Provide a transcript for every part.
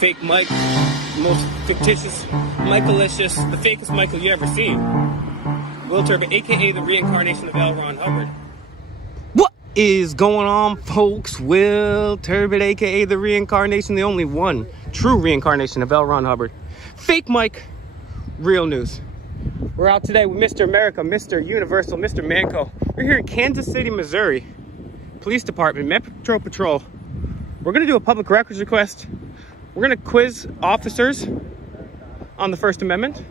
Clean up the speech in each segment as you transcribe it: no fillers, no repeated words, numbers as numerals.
fake Mike, the most fictitious, Michaelicious, the fakest Michael you ever seen. Will Turbid, aka the reincarnation of L. Ron Hubbard. What is going on, folks? Will Turbid, aka the reincarnation, the only one true reincarnation of L. Ron Hubbard. Fake Mike, real news. We're out today with Mr. America, Mr. Universal, Mr. Manco. We're here in Kansas City, Missouri. Police Department, Metro Patrol. We're gonna do a public records request. We're gonna quiz officers on the First Amendment.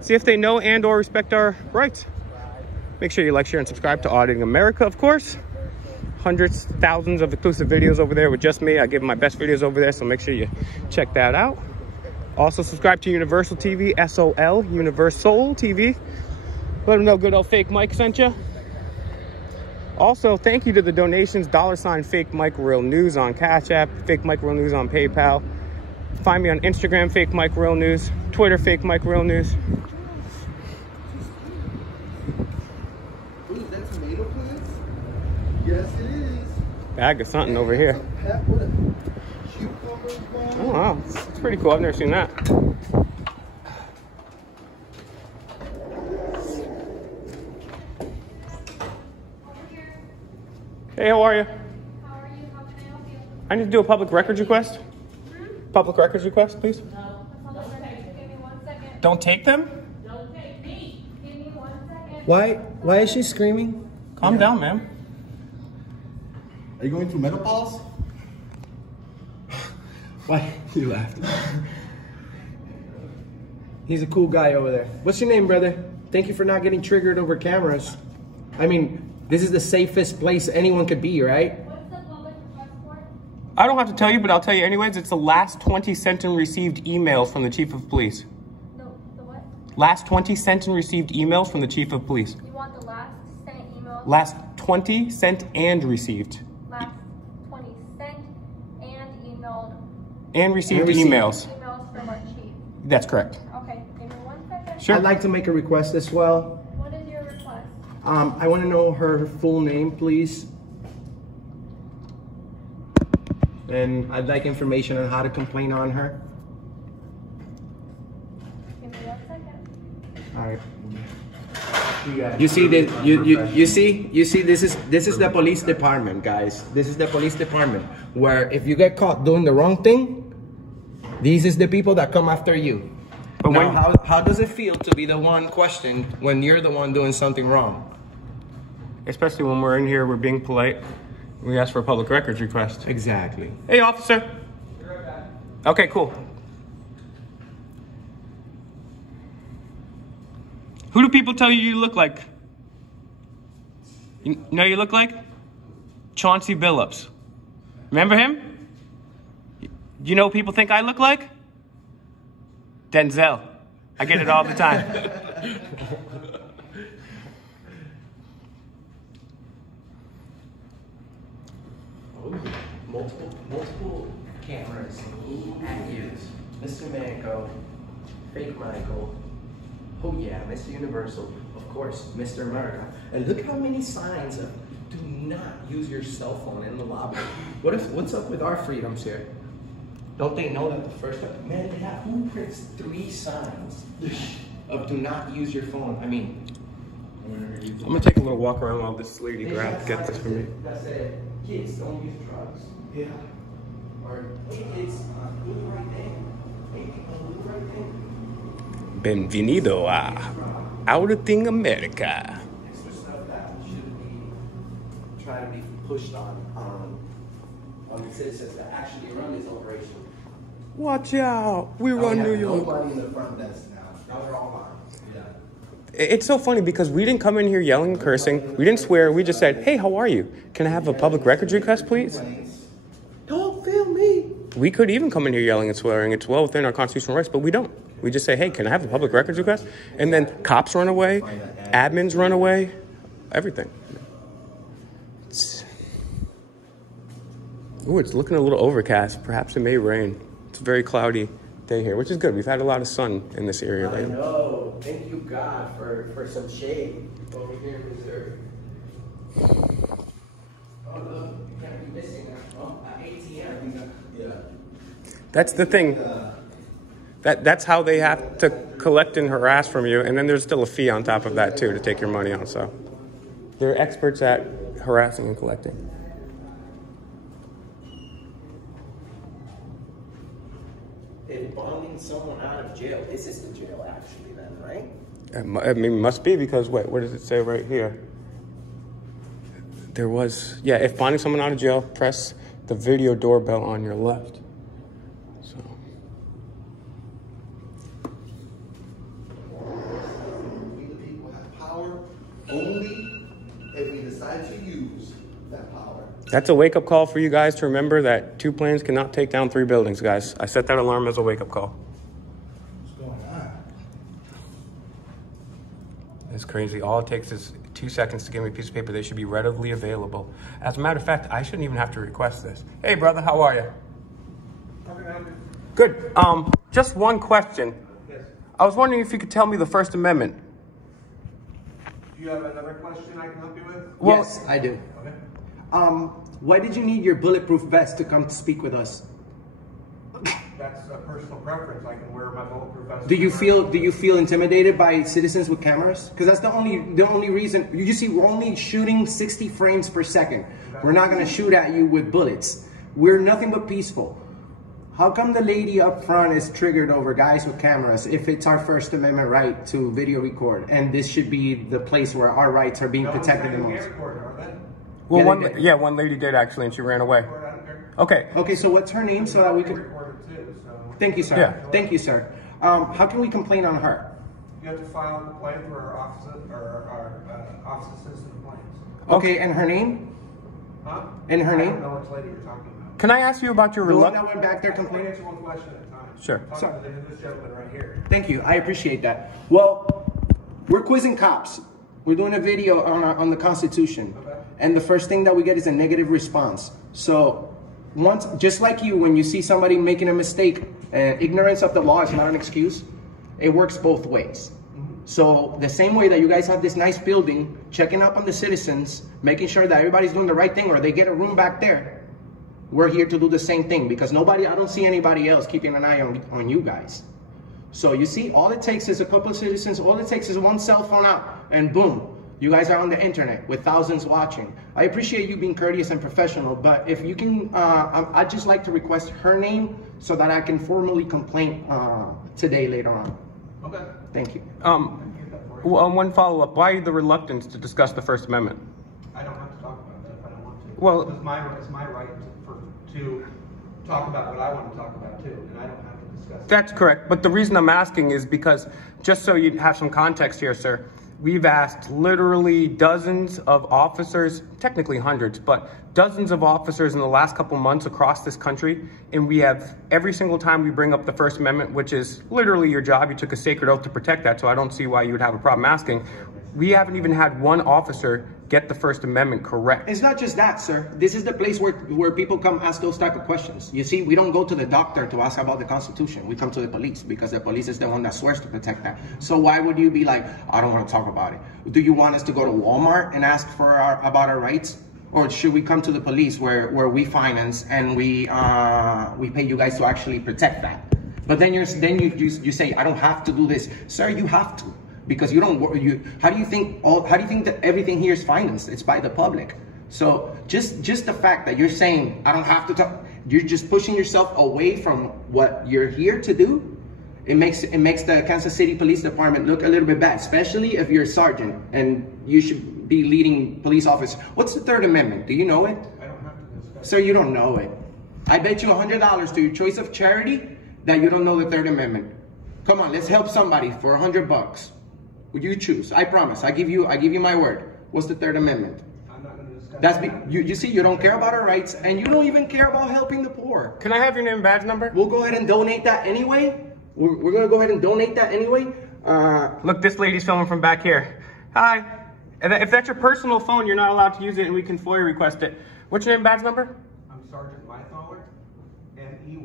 See if they know and or respect our rights. Make sure you like, share, and subscribe to Auditing America, of course. Hundreds, thousands of exclusive videos over there with just me. I give my best videos over there, so make sure you check that out. Also subscribe to Universal TV, SOL, Universal TV. Let them know good old Fake Mike sent you. Also, thank you to the donations, $ FakeMicRealNews on CashApp, FakeMicRealNews on PayPal. Find me on Instagram, FakeMicRealNews, Twitter, FakeMicRealNews. Ooh, is that tomato plants? Yes, it is. Bag of something over here. Oh, wow. It's pretty cool. I've never seen that. Hey, how are you? How are you? How can I help you? I need to do a public records request. Public records request, please. No. Give me 1 second. Don't take them? Don't take me. Give me 1 second. Why is she screaming? Calm down, ma'am. Are you going through menopause? Why? You laughed. He's a cool guy over there. What's your name, brother? Thank you for not getting triggered over cameras. I mean, this is the safest place anyone could be, right? What's the public request for? I don't have to tell you, but I'll tell you anyways. It's the last 20 sent and received emails from the Chief of Police. No, the what? Last 20 sent and received emails from the Chief of Police. You want the last sent emails? Last 20 sent and received. Last 20 sent and emailed. And received received. emails. Emails from our chief. That's correct. Okay, give me 1 second. Sure. I'd like to make a request as well. What is your request? I want to know her full name, please. And I'd like information on how to complain on her. Give me 1 second. All right. You see this? You see this is the police department, guys. This is the police department where if you get caught doing the wrong thing, these is the people that come after you. But Now, how does it feel to be the one questioned when you're the one doing something wrong? Especially when we're in here, we're being polite. We ask for a public records request. Exactly. Hey, officer. Okay, cool. Who do people tell you look like? You know you look like? Chauncey Billups. Remember him? You know what people think I look like? Denzel. I get it all the time. Multiple cameras at you. Mr. Manco, Fake Michael. Oh yeah, Mr. Universal, of course, Mr. America. And look how many signs of do not use your cell phone in the lobby. What's up with our freedoms here? Don't they know that the first man, they have who prints 3 signs of do not use your phone? I mean, I'm gonna take a little walk around while this lady gets this for me. That said, kids don't use drugs. Yeah. Or hey kids, do the right thing. Hey people, do the right thing. Bienvenido a Auditing America. Extra stuff that should be trying to be pushed on the citizens that actually run this operation. Watch out, we run New York. Nobody in the front desk now. Now they're all gone. Yeah. It's so funny because we didn't come in here yelling and cursing. We didn't swear. We just said, hey, how are you? Can I have a public records request, please? Don't film me. We could even come in here yelling and swearing. It's well within our constitutional rights, but we don't. We just say, hey, can I have a public records request? And then cops run away, admins run away, everything. Ooh, it's looking a little overcast. Perhaps it may rain. It's a very cloudy day here, which is good. We've had a lot of sun in this area I lately. know. Thank you, God, for some shade over here in Missouri. Oh, look, you can't be missing that. Oh, ATM. Yeah. That's the thing. That's how they have to collect and harass from you, and then there's still a fee on top of that too to take your money out. So they're experts at harassing and collecting. If bonding someone out of jail, this is the jail actually then, right? I mean, it must be because what does it say right here? There was, yeah, if bonding someone out of jail, press the video doorbell on your left. So. We the people have power only if we decide to use that power. That's a wake-up call for you guys to remember that 2 planes cannot take down 3 buildings, guys. I set that alarm as a wake-up call. What's going on? It's crazy. All it takes is 2 seconds to give me a piece of paper. They should be readily available. As a matter of fact, I shouldn't even have to request this. Hey, brother, how are you? How can I help you? Good. Just one question. Yes. I was wondering if you could tell me the First Amendment. Do you have another question I can help you with? Well, Yes, I do. Okay. Why did you need your bulletproof vest to come to speak with us? That's a personal preference. I can wear my bulletproof vest. Do you feel intimidated by citizens with cameras? Because that's the only reason. You see, we're only shooting 60 frames per second. We're not going to shoot at you with bullets. We're nothing but peaceful. How come the lady up front is triggered over guys with cameras if it's our First Amendment right to video record, and this should be the place where our rights are being protected the most? well, Yeah, one lady did actually, and she ran away. Okay. Okay, so what's her name so that we can? Recorded too, so Thank you, sir. Yeah. Thank you, sir. How can we complain on her? you have to file a complaint through our office or office of citizen complaints. Okay, and her name? Huh? And her I name? don't know which lady you're talking about. Can I ask you about your The one reluctance? that went back there I can complaining? answer one question at a time. Sure. Talk to this gentleman right here. Thank you. I appreciate that. Well, we're quizzing cops. We're doing a video on the Constitution. Okay. And the first thing that we get is a negative response. So once, just like you, when you see somebody making a mistake, ignorance of the law is not an excuse. It works both ways. So the same way that you guys have this nice building, checking up on the citizens, making sure that everybody's doing the right thing or they get a room back there, we're here to do the same thing because I don't see anybody else keeping an eye on you guys. So you see, all it takes is a couple of citizens, all it takes is one cell phone out, and boom, you guys are on the internet with thousands watching. I appreciate you being courteous and professional, but if you can, I'd just like to request her name so that I can formally complain today later on. Okay. Thank you. One follow-up. Why the reluctance to discuss the First Amendment? I don't have to talk about that if I don't want to. Well- it's my right to talk about what I want to talk about too, and I don't have to discuss it. That's correct. But the reason I'm asking is because, just so you have some context here, sir, we've asked literally dozens of officers, technically hundreds, but dozens of officers in the last couple months across this country, and we have every single time we bring up the First Amendment, which is literally your job, you took a sacred oath to protect that, so I don't see why you would have a problem asking. We haven't even had one officer get the First Amendment correct. It's not just that, sir. This is the place where people come ask those type of questions. You see, we don't go to the doctor to ask about the Constitution. We come to the police because the police is the one that swears to protect that. So why would you be like, I don't want to talk about it? Do you want us to go to Walmart and ask for about our rights? Or should we come to the police where we finance and we pay you guys to actually protect that? But then you say, I don't have to do this. Sir, you have to. Because you don't. How do you think that everything here is financed? It's by the public. So just the fact that you're saying I don't have to talk, you're just pushing yourself away from what you're here to do. It makes the Kansas City Police Department look a little bit bad, especially if you're a sergeant and you should be leading police officers. What's the Third Amendment? Do you know it? I don't have to discuss it. Sir, you don't know it. I bet you $100 to your choice of charity that you don't know the Third Amendment. Come on, let's help somebody for $100. Would you choose? I promise. I give you my word. What's the Third Amendment? I'm not going to discuss You see, you don't care about our rights, and you don't even care about helping the poor. Can I have your name and badge number? We'll go ahead and donate that anyway. We're going to go ahead and donate that anyway. Look, this lady's filming from back here. Hi. And if that's your personal phone, you're not allowed to use it, and we can FOIA request it. What's your name and badge number? I'm Sergeant Mythaler, Meythaler.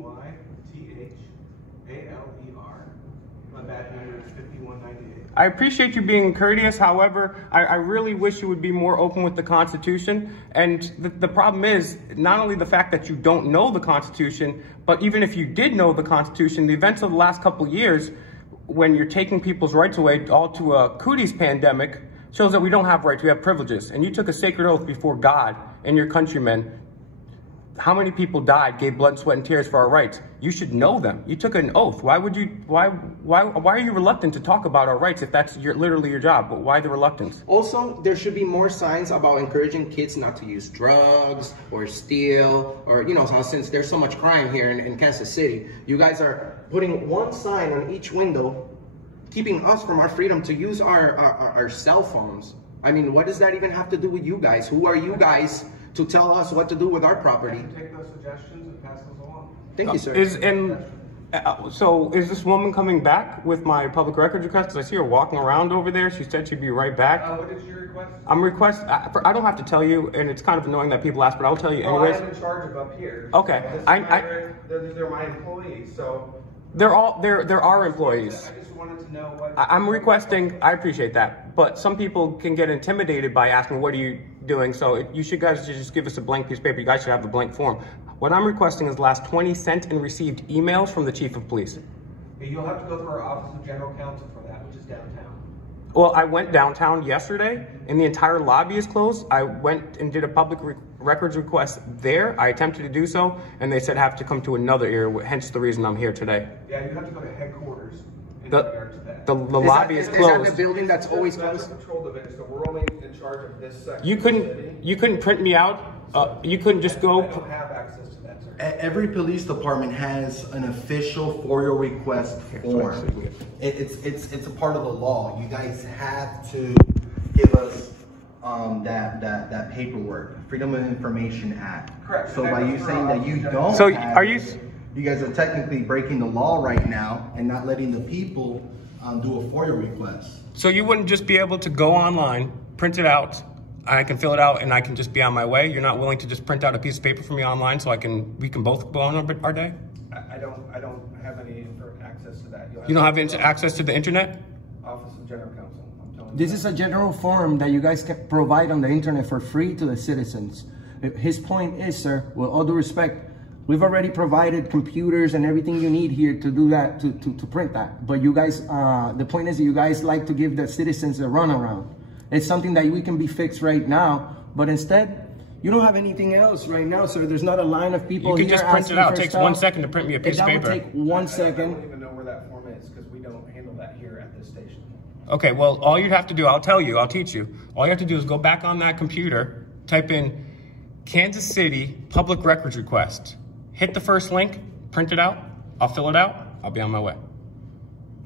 My bad number is 5198. I appreciate you being courteous. However, I really wish you would be more open with the Constitution. And the problem is not only the fact that you don't know the Constitution, but even if you did know the Constitution, the events of the last couple of years, when you're taking people's rights away all to a cooties pandemic, shows that we don't have rights, we have privileges. And you took a sacred oath before God and your countrymen. How many people died, gave blood, sweat, and tears for our rights? You should know them. You took an oath. Why are you reluctant to talk about our rights if that's literally your job? But why the reluctance? Also, there should be more signs about encouraging kids not to use drugs or steal, or, you know, since there's so much crime here in Kansas City, you guys are putting one sign on each window, keeping us from our freedom to use our cell phones. I mean, what does that even have to do with you guys? Who are you guys to tell us what to do with our property? Take those suggestions and pass those along. Thank you, sir. So is this woman coming back with my public records request? Because I see her walking around over there. She said she'd be right back. What is your request? I don't have to tell you, and it's kind of annoying that people ask, but I'll tell you anyways. I'm in charge of up here. Okay. They're my employees, so. There are employees. I just wanted to know what. I'm requesting, I appreciate that, but some people can get intimidated by asking, what are you doing? So you should guys just give us a blank piece of paper. You guys should have a blank form. What I'm requesting is the last 20 sent and received emails from the chief of police. You'll have to go through our Office of General Counsel for that, which is downtown. Well, I went downtown yesterday and the entire lobby is closed. I went and did a public records request there. I attempted to do so, and they said I have to come to another area, hence the reason I'm here today. Yeah, you have to go to headquarters in The regard to that. the lobby is closed. Is that the building that's always closed? Control division, so we're only in charge of this section. You couldn't print me out. You couldn't just go. I don't have access to that, sir. Every police department has an official FOIA request form. It's a part of the law. You guys have to give us that paperwork, Freedom of Information Act. Correct. So by you saying that you don't, So have are you? it, you guys are technically breaking the law right now and not letting the people do a FOIA request. So you wouldn't just be able to go online, print it out, and I can fill it out, and I can just be on my way. You're not willing to just print out a piece of paper for me online so we can both go on our day? I don't have any access to that. You don't have access to the internet? Office of General Counsel. I'm telling you. This is a general form that you guys can provide on the internet for free to the citizens. His point is, sir, with all due respect, we've already provided computers and everything you need here to do that, to print that. But you guys, the point is that you guys like to give the citizens a runaround. It's something that we can be fixed right now, but instead, you don't have anything else right now, sir. There's not a line of people You can here just print it out. It takes stuff. 1 second to print me a piece of paper. That would take 1 I second. don't even know where that form is because we don't handle that here at this station. Okay, well, all you'd have to do, I'll tell you, I'll teach you. All you have to do is go back on that computer, type in Kansas City Public Records Request. Hit the first link, print it out, I'll fill it out, I'll be on my way.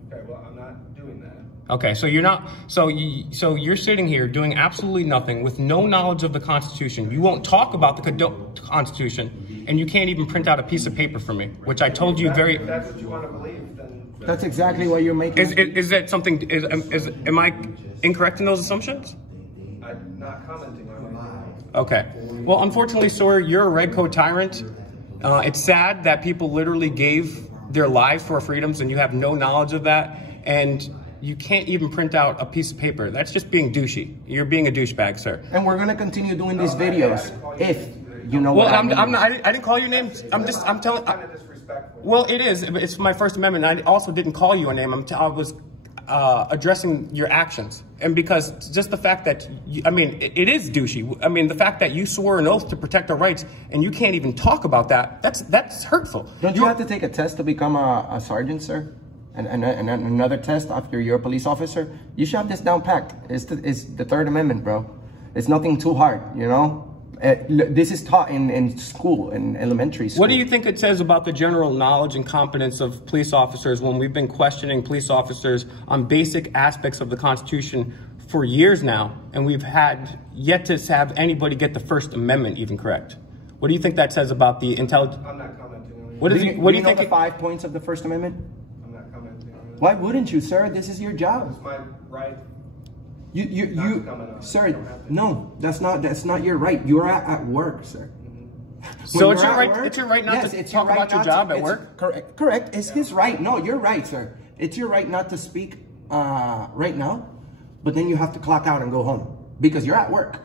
Okay, well, I'm not doing that. Okay, so you're not, so you're sitting here doing absolutely nothing with no knowledge of the Constitution. You won't talk about the Constitution, and you can't even print out a piece of paper for me, which I told you very... If that's what you want to believe, then... That's exactly what you're making. Is that something, am I incorrect in those assumptions? I'm not commenting on it. Okay. Well, unfortunately, sir, you're a red coat tyrant. It's sad that people literally gave their lives for our freedoms and you have no knowledge of that. And you can't even print out a piece of paper. That's just being douchey. You're being a douchebag, sir. And we're gonna continue doing these videos if you know well, what I mean. I didn't call your name. I'm telling. Kind of disrespectful. Well, it is. It's my First Amendment. I also didn't call you a name. I was addressing your actions, and because just the fact that it is douchey. I mean, the fact that you swore an oath to protect our rights and you can't even talk about that. That's hurtful. Don't you have to take a test to become a sergeant, sir? And another test after you're a police officer? You should have this down packed. It's the Third Amendment, bro. It's nothing too hard, you know? This is taught in school, in elementary school. What do you think it says about the general knowledge and competence of police officers when we've been questioning police officers on basic aspects of the Constitution for years now, and we've had yet to have anybody get the First Amendment even correct? What do you think that says about the intelligence? I'm not commenting on it. What do you think? The 5 points of the First Amendment? I'm not commenting on it. Why wouldn't you, sir? This is your job. It's my right. You sir, no, that's not your right. You're at work, sir. So it's your right. It's your right not to talk about your job at work. Correct. It's his right. No, you're right, sir. It's your right not to speak right now, but then you have to clock out and go home because you're at work.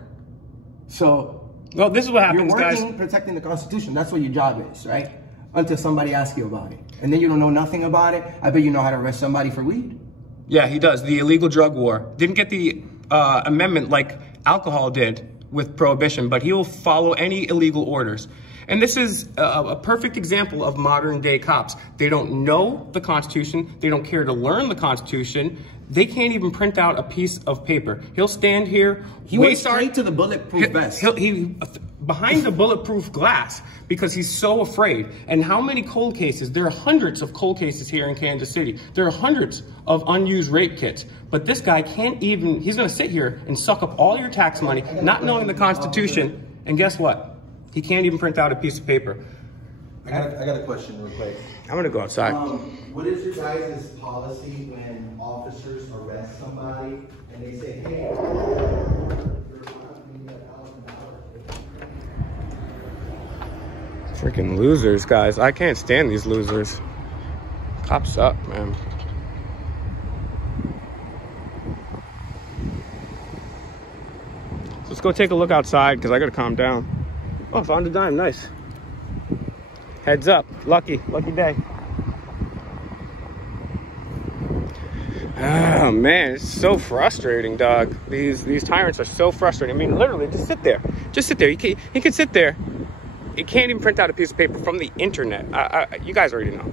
So, well, this is what happens, you're working, protecting the Constitution. That's what your job is, right? Until somebody asks you about it, and then you don't know nothing about it. I bet you know how to arrest somebody for weed. Yeah, he does. The illegal drug war didn't get the amendment like alcohol did with prohibition, but he will follow any illegal orders. And this is a perfect example of modern day cops. They don't know the Constitution. They don't care to learn the Constitution. They can't even print out a piece of paper. He'll stand here. He went straight to the bulletproof vest. He behind the bulletproof glass because he's so afraid. And how many cold cases? There are hundreds of cold cases here in Kansas City. There are hundreds of unused rape kits. But this guy can't even, he's going to sit here and suck up all your tax money, not knowing the Constitution. And guess what? He can't even print out a piece of paper. I got a question real quick. I'm going to go outside. What is your guys' policy when officers arrest somebody and they say, hey, freaking losers, guys. I can't stand these losers. Cops up, man. Let's go take a look outside because I got to calm down. Oh, found a dime. Nice. Heads up. Lucky day. Oh, man. It's so frustrating, dog. These tyrants are so frustrating. I mean, literally, just sit there. Just sit there. He can sit there. He can't even print out a piece of paper from the internet. You guys already know.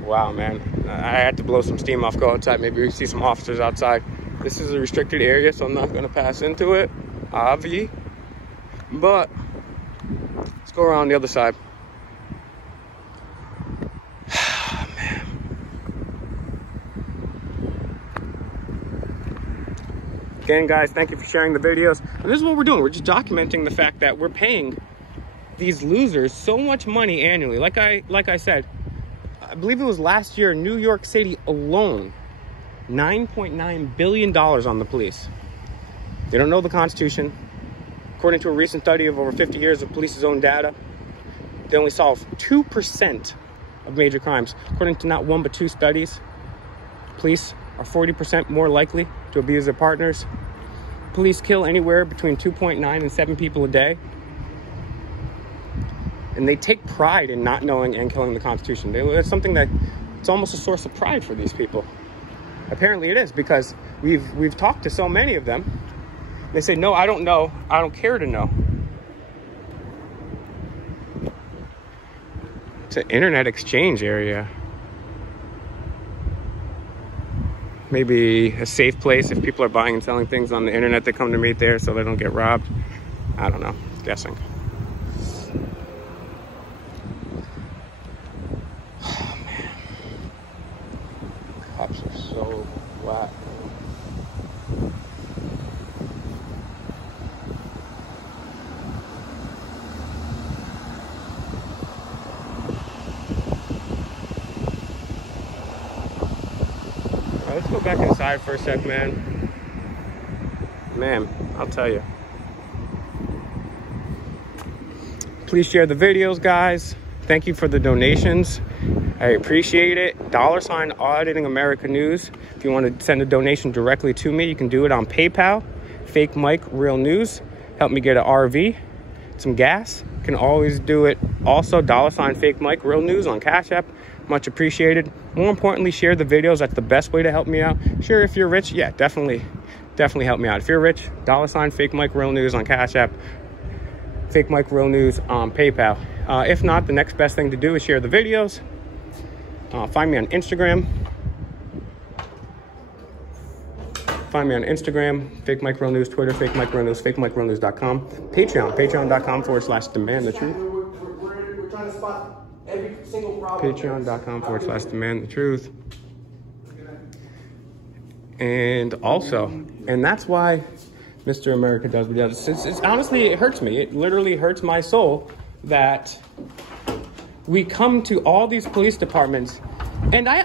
Wow, man. I had to blow some steam off, go outside. Maybe we see some officers outside. This is a restricted area, so I'm not going to pass into it, obvi. But let's go around the other side. Man. Again, guys, thank you for sharing the videos. And this is what we're doing. We're just documenting the fact that we're paying these losers so much money annually. Like I said, I believe it was last year in New York City alone, $9.9 billion on the police. They don't know the Constitution. According to a recent study of over 50 years of police's own data, they only solve 2% of major crimes. According to not one but two studies, police are 40% more likely to abuse their partners. Police kill anywhere between 2.9 and 7 people a day. And they take pride in not knowing and killing the Constitution. It's something that it's almost a source of pride for these people. Apparently it is, because we've talked to so many of them. They say, no, I don't know. I don't care to know. It's an internet exchange area. Maybe a safe place if people are buying and selling things on the internet. They come to meet there so they don't get robbed. I don't know. Guessing. Oh, man. Cops are so whack. Let's go back inside for a sec, man. Man, I'll tell you. Please share the videos, guys. Thank you for the donations. I appreciate it. $ Auditing America News. If you want to send a donation directly to me, you can do it on PayPal. FakeMicRealNews. Help me get an RV, some gas. You can always do it. Also, $ FakeMicRealNews on CashApp. Much appreciated. More importantly, share the videos. That's the best way to help me out. Sure, if you're rich, yeah, definitely help me out. If you're rich, $ FakeMicRealNews on Cash App, FakeMicRealNews on PayPal. If not, the next best thing to do is share the videos. Find me on Instagram. FakeMicRealNews, Twitter, FakeMicRealNews, FakeMicRealNews.com, Patreon, patreon.com/demandthetruth. We're trying to spot every single problem. Patreon.com/demandthetruth. And also, and that's why Mr. America does what he does. It's honestly, it hurts me. It literally hurts my soul that we come to all these police departments And I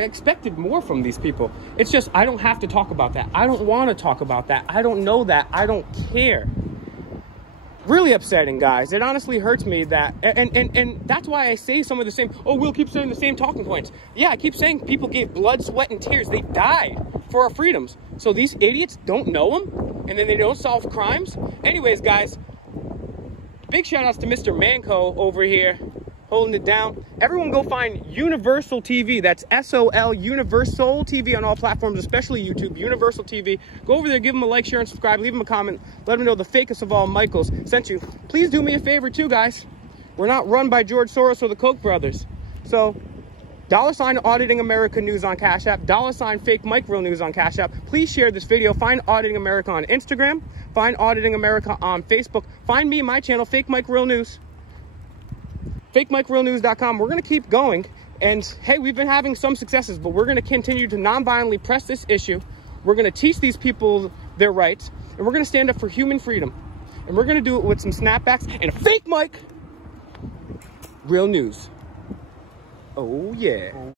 expected more from these people. It's just, I don't have to talk about that. I don't want to talk about that. I don't know that. I don't care. Really upsetting, guys. It honestly hurts me that, and that's why I say some of the same, oh, we'll keep saying the same talking points. Yeah, I keep saying people gave blood, sweat, and tears. They died for our freedoms. So these idiots don't know them, and then they don't solve crimes. Anyways, guys, big shout outs to Mr. Manco over here, holding it down. Everyone go find Universal TV. That's S-O-L, Universal TV on all platforms, especially YouTube, Universal TV. Go over there, give them a like, share, and subscribe. Leave them a comment. Let them know the fakest of all Michaels sent you. Please do me a favor too, guys. We're not run by George Soros or the Koch brothers. So, $ Auditing America News on Cash App, $ FakeMicRealNews on Cash App. Please share this video. Find Auditing America on Instagram. Find Auditing America on Facebook. Find me, my channel, FakeMicRealNews. FakeMicRealNews.com. We're going to keep going. And hey, we've been having some successes, but we're going to continue to non-violently press this issue. We're going to teach these people their rights, and we're going to stand up for human freedom. And we're going to do it with some snapbacks and a fake mic. Real news. Oh, yeah.